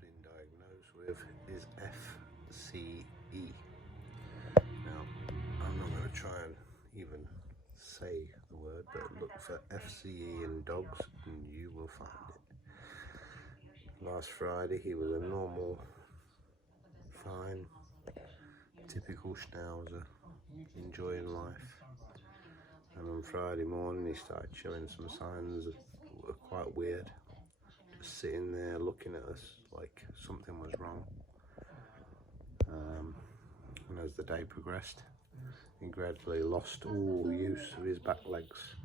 been diagnosed with is FCE. Now, I'm not going to try and even say the word, but look for FCE in dogs and you will find it. Last Friday he was a normal, fine, typical schnauzer, enjoying life. And on Friday morning he started showing some signs that were quite weird. Just sitting there looking at us like something was wrong. And as the day progressed, he gradually lost all use of his back legs.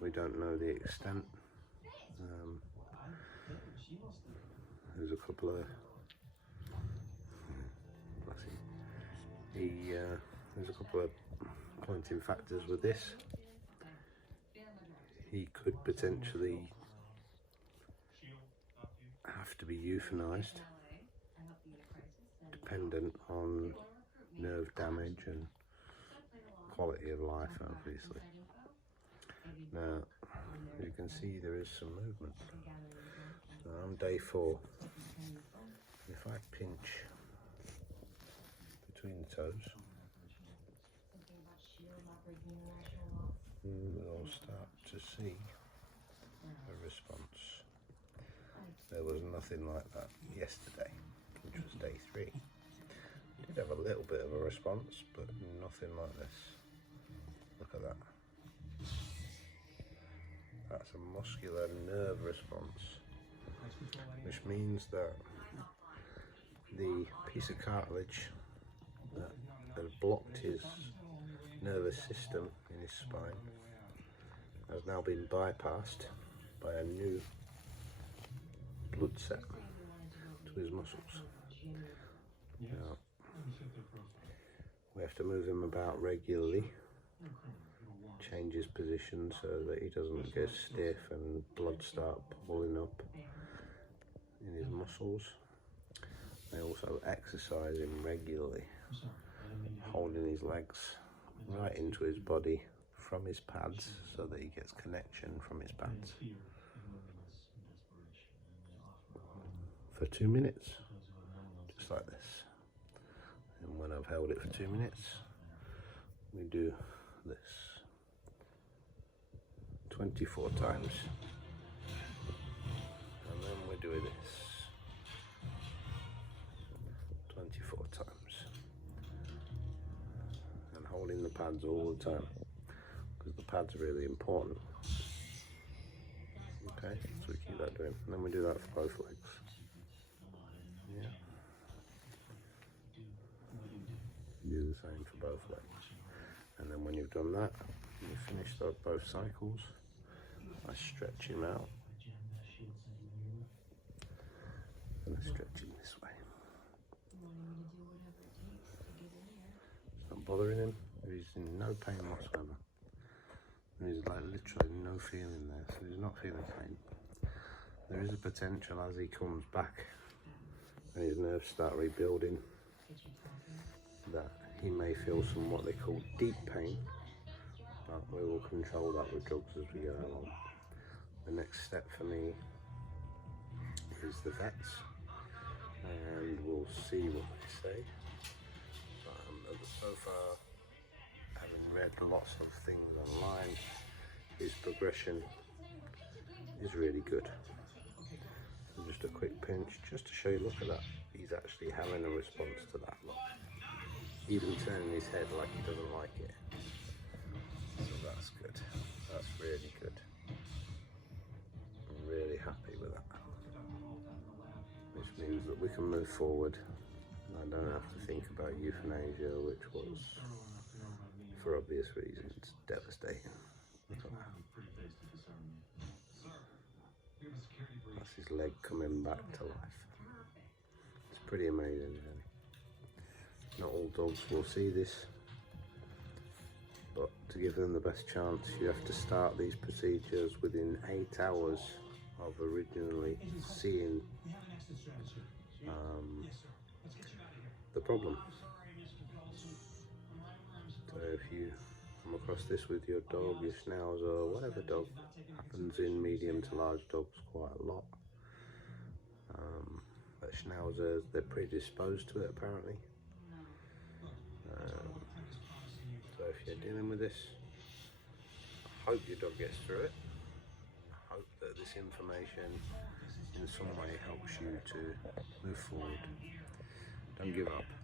We don't know the extent. There's a couple of there's a couple of pointing factors with this. He could potentially have to be euthanized, dependent on nerve damage and quality of life, obviously. Now, as you can see, there is some movement. So on day 4, if I pinch between the toes, we'll start to see a response. There was nothing like that yesterday, which was day 3. Did have a little bit of a response, but nothing like this. Look at that. That's a muscular nerve response, which means that the piece of cartilage that has blocked his nervous system in his spine has now been bypassed by a new blood set to his muscles. Now, we have to move him about regularly, change his position so that he doesn't get stiff and blood start bubbling up in his muscles. They also exercise him regularly, holding his legs right into his body from his pads so that he gets connection from his pads for 2 minutes, just like this. And when I've held it for 2 minutes, we do this 24 times, and then we do this 24 times, and holding the pads all the time, because the pads are really important. Okay, so we keep that doing, and then we do that for both legs. Yeah. Do the same for both legs, and then when you've done that, you finish both cycles. I stretch him out, and I stretch him this way. It's not bothering him. He's in no pain whatsoever. There's like literally no feeling there, so he's not feeling pain. There is a potential as he comes back and his nerves start rebuilding that he may feel some what they call deep pain, but we will control that with drugs as we go along. The next step for me is the vets, and we'll see what they say. So far, having read lots of things online, his progression is really good. So just a quick pinch, just to show you, look at that. He's actually having a response to that, look. Even turning his head like he doesn't like it. So that's good. That's really good. I'm really happy with that. Which means that we can move forward. I don't have to think about euthanasia, which was, for obvious reasons, devastating. Look at that. That's his leg coming back to life. It's pretty amazing, really. Not all dogs will see this, but to give them the best chance, you have to start these procedures within 8 hours of originally seeing the problem. So if you come across this with your dog, your schnauzer, whatever dog, happens in medium to large dogs quite a lot, that schnauzers, they're predisposed to it apparently. So if you're dealing with this, I hope your dog gets through it. I hope that this information in some way helps you to move forward. Don't give up.